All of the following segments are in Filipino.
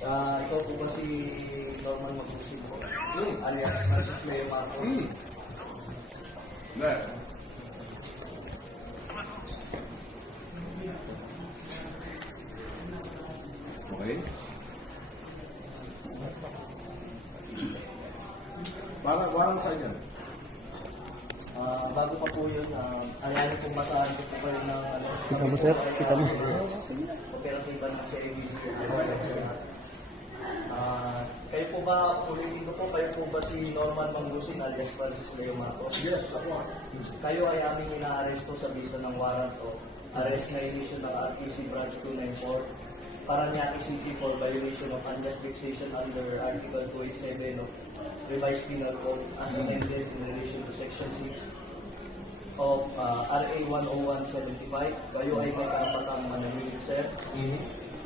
Ikaw po ba si Norman Magsusin po? Alias Francis Leo Marcos? There. Okay. Parang saan yan? Bago pa po yun, ayahin kong basahan ko po kayo ng Kita mo, sir? Kita mo. operatiba ng CIDG. Kayo po ba, ulitin ko po, kayo po ba si Norman Manglusin alias Francis Leo Marcos? Yes, ako. Kayo ay aming inaaresto sa bisa ng warrant of arrest na inisyon ng RTC Branch 294 Paranaque City for violation of unjust vexation under Article 287 of Revised Penal Code as amended in relation to Section 6 of RA 10175. Kayo ay magkakapatang manamili, sir.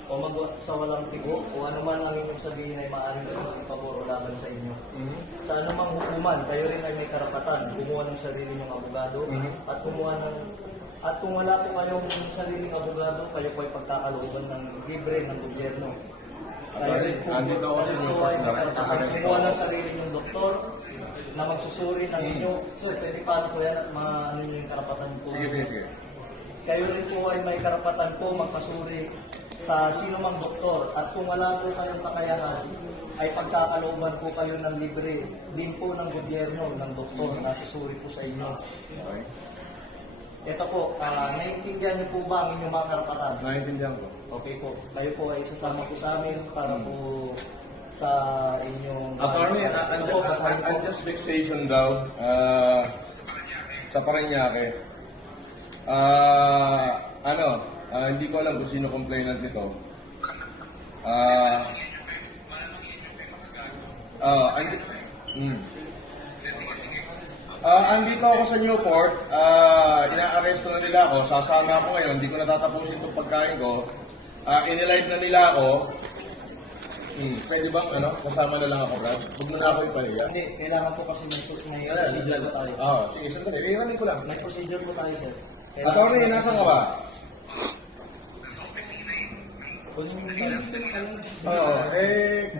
O sa walang tigo, o ano man ang inyong sabihin ay maaaring ipabor o laban sa inyo. Sa anumang hukuman, kayo rin ay may karapatan kumuha ng sarili ng abogado at kumuha ng at kung wala po kayong sariling abogado, kayo po ay pagkakalooban ng libre ng gobyerno. Kayo rin po, Andito ako sa inyo, ay may karapatan naka-arrest kumuha ako. ng sarili ng doktor na magsusuri ng inyo. So, pwede paano po yan at ano yung karapatan po? Sige. Kayo rin po ay may karapatan po magpasuri sa sino mang doktor at kung wala po kayong kakayahan ay pagkakalooban po kayo ng libre din po ng gobyerno ng doktor na susuri po sa inyo. Okay. Ito po, naiintindihan niyo po ba ang inyong mga karapatan? Naiintindihan ko. Okay po, kayo po ay sasama po sa amin para po sa inyong... Attorney, Ito po, basahin po. unjust vexation daw sa Paranaque. Hindi ko alam kung sino complainant nito. Andito ako sa Newport, inaaresto na nila ako, sasama ako ngayon, hindi ko natatapusin itong pagkain ko. Inilive na nila ako. Pwede bang kasama na lang ako, Brad? Huwag mo na ako ipahiya. Hindi, kailangan po kasi may procedure po tayo. Sige, sandali. Iranin ko lang. May procedure po tayo, sir. Attorney, nasaan ka ba?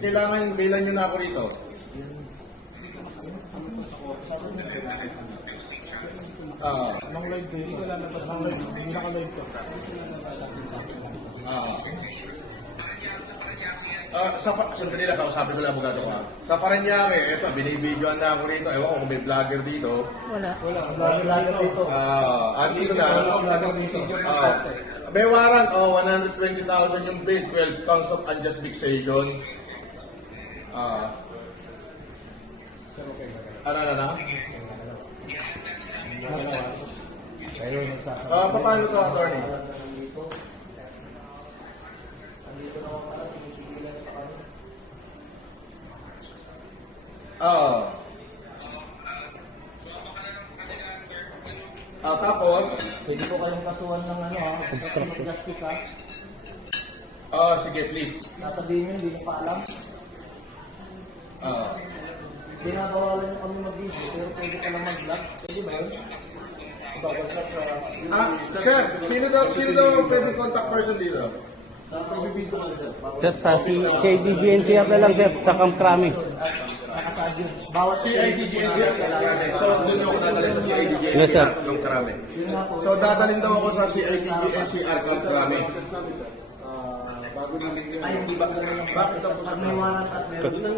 Kailangan bilan nyo na ako rito. Nang live ko, hindi ko lalabas ng live. Hindi naka-live ko. Sandali lang, kausapin ko lang abogado ko. Sa Paranaque, eto, binibidyoan na ako rito. Ewan ko kung may vlogger dito. Lalo dito. Andito na. May warrant, 120,000 yung bid, 12 counts of unjust vexation. Ano? Kayo nagsasabi. Paano to, attorney? Andito na ako pala, tinisigilan pa kami. Tapos, Pwede po kayong kasuhan ng Construction. justice ha. sige, please. Nasabihin nyo, hindi nyo pa alam. Binabawalan nyo kami mag-video, pero pwede ka lang mag-vlog. Pwede ba yun? Sir, sino daw pwede contact person dito? Sa pag-video ka sir. Sir, sa CIDG-NCR na lang, sir, sa Camp Crame. Nakasaad yun. Bawat CIDG-NCR kailangan. So, doon ako dadalhin sa CIDG-NCR. Yes, sir. Ng Sarame. Yun nga po. So, dadalhin daw ako sa CIDG-NCR ng Sarame. Ay, hindi ba ganun ang process? Pag may warrant at meron na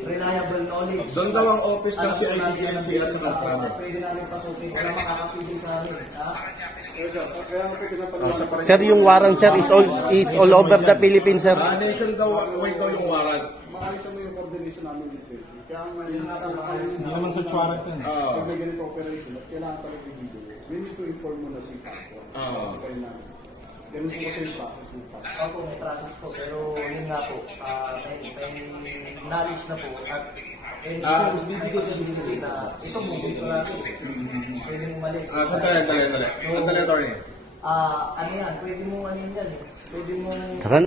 reliable knowledge. Doon daw ang office ng CIDG-NCR sa ng Sarame. Pwede namin pasukin. Wala makakapiling namin. Ha? Sir, yung warrant, sir, is all over the Philippines, sir. Nation daw, wait daw yung warrant. Maayos mo yung coordination namin dito. Kaya nga Hindi naman sa warrant yun. pag may ganito operation, at kailangan talaga i-video. We need to inform mo na si Paco. Ganun po kasi yung process ng Paco. Opo, may process po. Pero yun nga po, may knowledge na po. At bibigay sa business na ito po, dito natin. Pwede mo malis. Sandali, attorney. Ano yan, pwede mo ano yan eh. Pwede mo Tara na.